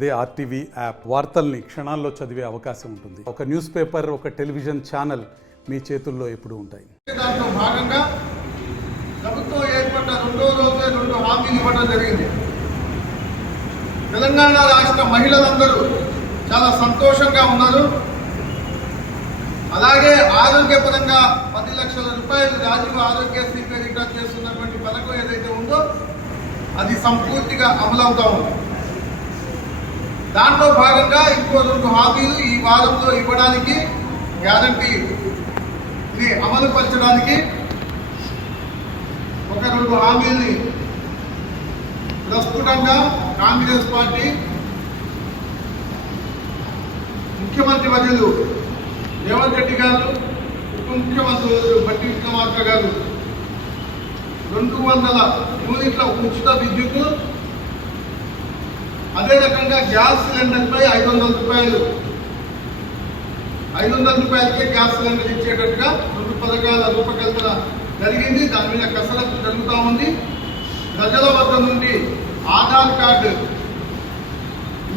అదే RTV app వార్తల్ని క్షణాల్లో చదివే అవకాశం ఉంటుంది. ఒక న్యూస్ పేపర్, ఒక టెలివిజన్ ఛానల్ మీ చేతుల్లో ఎప్పుడూ ఉంటాయి. దాంట్లో భాగంగా ప్రభుత్వం ఏర్పడ్డ రెండో రోజే 2 హామీలు ఇవ్వడం జరిగింది. తెలంగాణ రాష్ట్ర మహిళలందరూ చాలా సంతోషంగా ఉన్నారు. అలాగే ఆరోగ్యపరంగా 10 లక్షల రూపాయలు రాజీవ్ ఆరోగ్యశ్రీ పేరిట చేస్తున్నటువంటి పథకం ఏదైతే ఉందో అది సంపూర్తిగా అమలవుతా ఉంది. దాంట్లో భాగంగా ఇంకో 2 హామీలు ఈ వారంలో ఇవ్వడానికి, గ్యారంటీని అమలు పరచడానికి ఒక 2 హామీల్ని ప్రస్ఫుటంగా కాంగ్రెస్ పార్టీ ముఖ్యమంత్రి వర్యులు రేవంత్ రెడ్డి గారు, ఉప ముఖ్యమంత్రి బట్టి విక్రమార్క గారు 200 యూనిట్ల ఉచిత విద్యుత్, అదే రకంగా గ్యాస్ సిలిండర్పై 500 రూపాయలు, 500 రూపాయలకే గ్యాస్ సిలిండర్ ఇచ్చేటట్టుగా 2 పథకాల రూపకల్పన జరిగింది. దాని మీద కసరత్తు జరుగుతూ ఉంది. ప్రజల వద్ద నుండి ఆధార్ కార్డు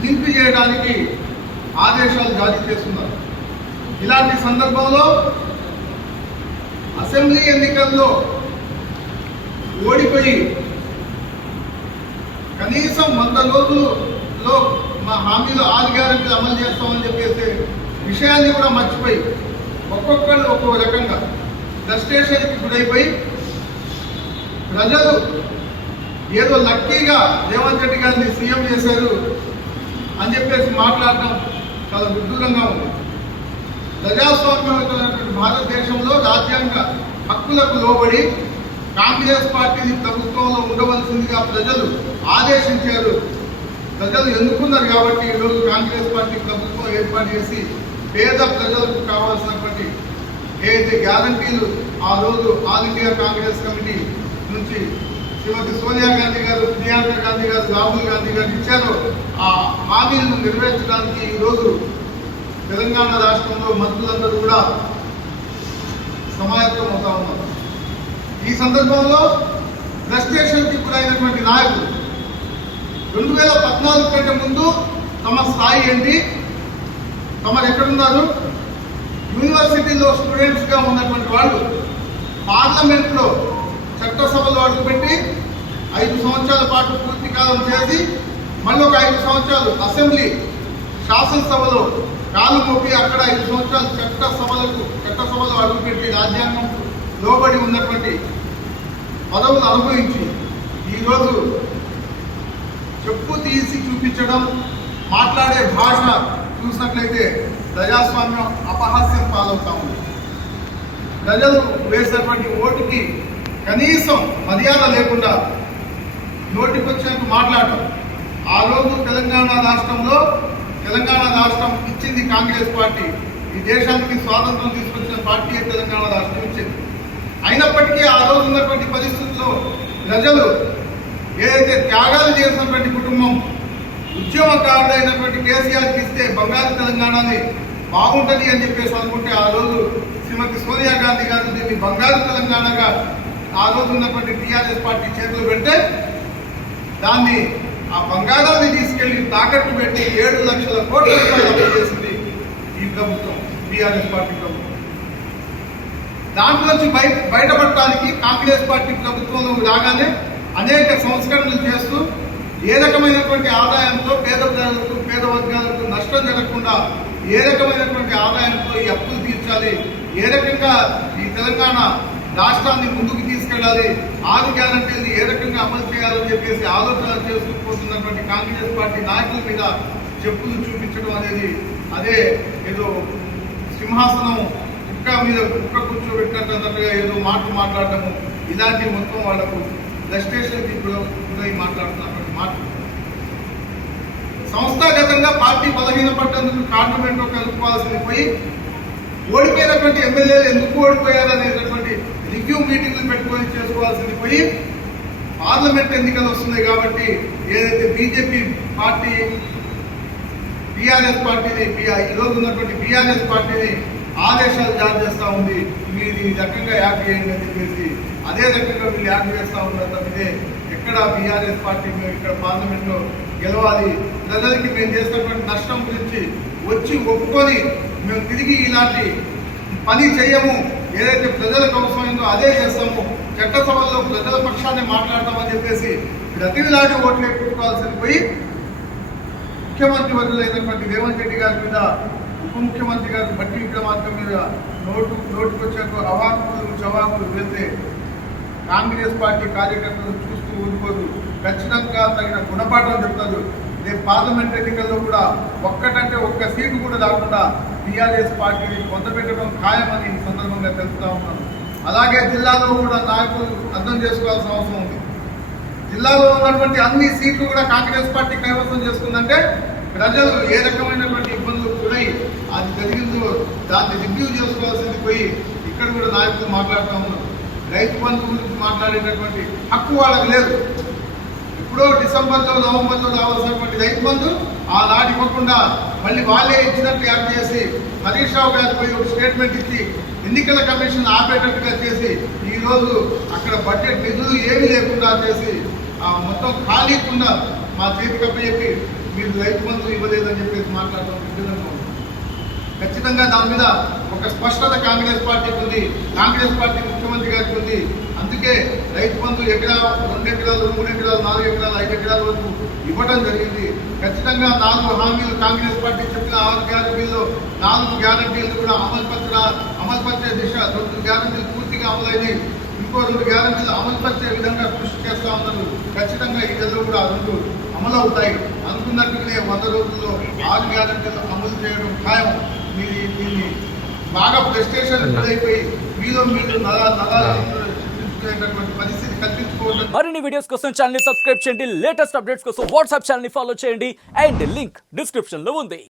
లింక్ చేయడానికి ఆదేశాలు జారీ చేస్తున్నారు. ఇలాంటి సందర్భంలో అసెంబ్లీ ఎన్నికల్లో ఓడిపోయి కనీసం 100 రోజుల్లో మా హామీలు 6 గ్యారెంటీలు అమలు చేస్తామని చెప్పేసి విషయాన్ని కూడా మర్చిపోయి ఒక్కొక్కళ్ళు ఒక్కొక్క రకంగా ఫ్రస్ట్రేషన్కి గురైపోయి ప్రజలు ఏదో లక్కీగా రేవంత్ రెడ్డి గారిని సీఎం చేశారు అని చెప్పేసి మాట్లాడటం చాలా విడ్డూరంగా ఉంది. ప్రజాస్వామ్యమైనటువంటి భారతదేశంలో రాజ్యాంగ హక్కులకు లోబడి కాంగ్రెస్ పార్టీని ప్రభుత్వంలో ఉండవలసిందిగా ప్రజలు ఆదేశించారు. ప్రజలు ఎన్నుకున్నారు కాబట్టి ఈరోజు కాంగ్రెస్ పార్టీ ప్రభుత్వం ఏర్పాటు చేసి పేద ప్రజలకు కావాల్సినటువంటి ఏదైతే గ్యారంటీలు ఆ రోజు ఆల్ ఇండియా కాంగ్రెస్ కమిటీ నుంచి శ్రీమతి సోనియా గాంధీ గారు, ప్రియాంక గాంధీ గారు, రాహుల్ గాంధీ గారు ఇచ్చారో ఆ హామీలను నెరవేర్చడానికి ఈరోజు తెలంగాణ రాష్ట్రంలో మంత్రులందరూ కూడా సమాయత్తం అవుతా ఉన్నారు. ఈ సందర్భంలో ఫ్రస్ట్రేషన్కి గురైనటువంటి నాయకులు 2014 కంటే ముందు తమ స్థాయి ఏంటి, తమరు ఎక్కడున్నారు, యూనివర్సిటీలో స్టూడెంట్స్గా ఉన్నటువంటి వాళ్ళు పార్లమెంట్లో చట్టసభలో అడుగుపెట్టి 5 సంవత్సరాల పాటు పూర్తి కాలం చేసి మళ్ళీ ఒక 5 సంవత్సరాలు అసెంబ్లీ శాసనసభలో కాలు మోపి అక్కడ 5 సంవత్సరాలు చట్టసభలో అడుగుపెట్టి రాజ్యాంగం లోబడి ఉన్నటువంటి పదవులు అనుభవించి ఈరోజు చెప్పు తీసి చూపించడం, మాట్లాడే భాష చూసినట్లయితే ప్రజాస్వామ్యం అపహాస్యం పాలవుతా ఉంది. ప్రజలు వేసినటువంటి ఓటుకి కనీసం మర్యాద లేకుండా నోటికొచ్చినట్టు మాట్లాడటం. ఆ రోజు తెలంగాణ రాష్ట్రం ఇచ్చింది కాంగ్రెస్ పార్టీ. ఈ దేశానికి స్వాతంత్రం తీసుకొచ్చిన పార్టీ తెలంగాణ రాష్ట్రం ఇచ్చింది. అయినప్పటికీ ఆ రోజు ఉన్నటువంటి పరిస్థితుల్లో ప్రజలు ఏదైతే త్యాగాలు చేసినటువంటి కుటుంబం ఉద్యమకారుడు అయినటువంటి కేసీఆర్కి ఇస్తే బంగారు తెలంగాణని బాగుంటుంది అని చెప్పేసి అనుకుంటే ఆ రోజు శ్రీమతి సోనియా గాంధీ గారు దీన్ని బంగారు తెలంగాణగా ఆ రోజు ఉన్నటువంటి టీఆర్ఎస్ పార్టీ చేతులు పెడితే దాన్ని ఆ బంగారాన్ని తీసుకెళ్లి తాకట్టు పెట్టి 7 లక్షల కోట్ల రూపాయలు అమలు చేసింది ఈ ప్రభుత్వం, టీఆర్ఎస్ పార్టీ ప్రభుత్వం. దాంట్లో నుంచి బయటపడటానికి కాంగ్రెస్ పార్టీ ప్రభుత్వంలో రాగానే అనేక సంస్కరణలు చేస్తూ ఏ రకమైనటువంటి ఆదాయంతో పేద ప్రజలకు, పేద వర్గాలకు నష్టం జరగకుండా ఏ రకమైనటువంటి ఆదాయంతో ఈ అప్పులు తీర్చాలి, ఏ రకంగా ఈ తెలంగాణ రాష్ట్రాన్ని ముందుకు తీసుకెళ్లాలి, 6 గ్యారంటీలు ఏ రకంగా అమలు చేయాలని చెప్పేసి ఆలోచన చేస్తూ పోతున్నటువంటి కాంగ్రెస్ పార్టీ నాయకుల మీద చెప్పులు చూపించడం అనేది అదే ఏదో సింహాసనం కుక్క కూర్చోబెట్టినట్టుగా ఏదో మాట్లాడటము, ఇలాంటి మొత్తం వాళ్లకు ఫ్రస్ట్రేషన్కి గురై మాట్లాడుతున్నటువంటి మాటలు. సంస్థాగతంగా పార్టీ బలహీనపడ్డందుకు కారణం ఏంటో కలుపుకోవాల్సింది పోయి ఓడిపోయినటువంటి ఎమ్మెల్యేలు ఎందుకు ఓడిపోయారనేటటువంటి రివ్యూ మీటింగ్లు పెట్టుకొని చేసుకోవాల్సింది పోయి పార్లమెంట్ ఎన్నికలు వస్తున్నాయి కాబట్టి ఏదైతే బీజేపీ పార్టీ టీఆర్ఎస్ పార్టీని ఈరోజు ఉన్నటువంటి బీఆర్ఎస్ పార్టీని ఆదేశాలు జారీ చేస్తూ ఉంది, మీరు ఈ రకంగా యాక్ట్ చేయండి అని చెప్పేసి అదే రకంగా వీళ్ళు యాక్ట్ చేస్తూ ఉన్నారు తప్పితే ఎక్కడ బీఆర్ఎస్ పార్టీ ఇక్కడ పార్లమెంట్లో గెలవాలి. ప్రజలకి మేము చేసినటువంటి నష్టం గురించి వచ్చి ఒప్పుకొని మేము తిరిగి ఇలాంటి పని చేయము, ఏదైతే ప్రజలకు అవసరమైందో అదే చేస్తాము, చట్టసభల్లో ప్రజల పక్షాన్ని మాట్లాడతామని చెప్పేసి ప్రతిలాంటి ఓట్లు ఎక్కుకోవాల్సిన పోయి ముఖ్యమంత్రి వర్యులైనటువంటి రేవంత్ రెడ్డి గారి మీద, ఉప ముఖ్యమంత్రి గారు బట్టి విక్రమార్క మీద నోటుకొచ్చాక అవాకులు చవాకులు వెళ్తే కాంగ్రెస్ పార్టీ కార్యకర్తలు చూస్తూ ఊరుకోరు, ఖచ్చితంగా తగిన గుణపాఠం చెప్తారు. రేపు పార్లమెంట్ ఎన్నికల్లో కూడా ఒక్కటంటే ఒక్క సీటు కూడా రాకుండా టీఆర్ఎస్ పార్టీని పొందబెట్టడం ఖాయమని ఈ సందర్భంగా తెలుపుతా ఉన్నాను. అలాగే జిల్లాలో కూడా నాయకులు అర్థం చేసుకోవాల్సిన అవసరం ఉంది. జిల్లాలో ఉన్నటువంటి అన్ని సీట్లు కూడా కాంగ్రెస్ పార్టీ కైవసం చేసుకుందంటే ప్రజలు ఏ రకమైనటువంటి ఇబ్బందులు గురై అది జరిగిందో దాన్ని రివ్యూ చేసుకోవాల్సింది పోయి ఇక్కడ కూడా నాయకులు మాట్లాడుతూ ఉన్నారు. రైతు బంధు గురించి మాట్లాడేటటువంటి హక్కు వాళ్ళకి లేదు. ఎప్పుడో డిసెంబర్లో నవంబర్లో రావాల్సినటువంటి రైతు బంధు ఆనాడు ఇవ్వకుండా మళ్ళీ వాళ్ళే ఇచ్చినట్టు యాడ్ చేసి హరీష్ రావు గారికి పోయి ఒక స్టేట్మెంట్ ఇచ్చి ఎన్నికల కమిషన్ ఆపేటట్టుగా చేసి ఈరోజు అక్కడ బడ్జెట్ నిధులు ఏమీ లేకుండా చేసి మొత్తం ఖాళీకుండా మా చేతికి అప్పచెప్పి మీరు రైతు బంధు ఇవ్వలేదని చెప్పేసి మాట్లాడడం విధంగా ఉంది. ఖచ్చితంగా దాని మీద ఒక స్పష్టత కాంగ్రెస్ పార్టీకి ఉంది, కాంగ్రెస్ పార్టీ ముఖ్యమంత్రి గారికి ఉంది. అందుకే రైతు బంధు ఎకరా 2 ఎకరాలు 3 ఎకరాలు 4 ఎకరాలు 5 ఎకరాల వరకు ఇవ్వడం జరిగింది. ఖచ్చితంగా 4 హామీలు కాంగ్రెస్ పార్టీ చెప్పిన 6 గ్యారంటీల్లో 4 గ్యారంటీలు కూడా అమలుపరిచే దిశ 2 గ్యారంటీలు పూర్తిగా అమలైనవి. ఇంకో 2 గ్యారంటీలు అమలుపరిచే విధంగా కృషి చేస్తా ఉన్నారు. ఖచ్చితంగా ఈ నెలలో కూడా 2 అమలు అవుతాయి. అనుకున్నట్టుగానే 100 రోజుల్లో 6 గ్యారంటీలు అమలు చేయడం ఖాయం. మీరు దీన్ని బాగా ఫ్రస్ట్రేషన్ గురైపోయి మీరు పరిస్థితి కల్పించుకోవడం. మరిన్ని వీడియోస్ కోసం ఛానల్ ని సబ్స్క్రైబ్ చేయండి, లేటెస్ట్ అప్డేట్స్ కోసం వాట్సాప్ ఛానల్ ని ఫాలో చేయండి అండ్ లింక్ డిస్క్రిప్షన్ లో ఉంది.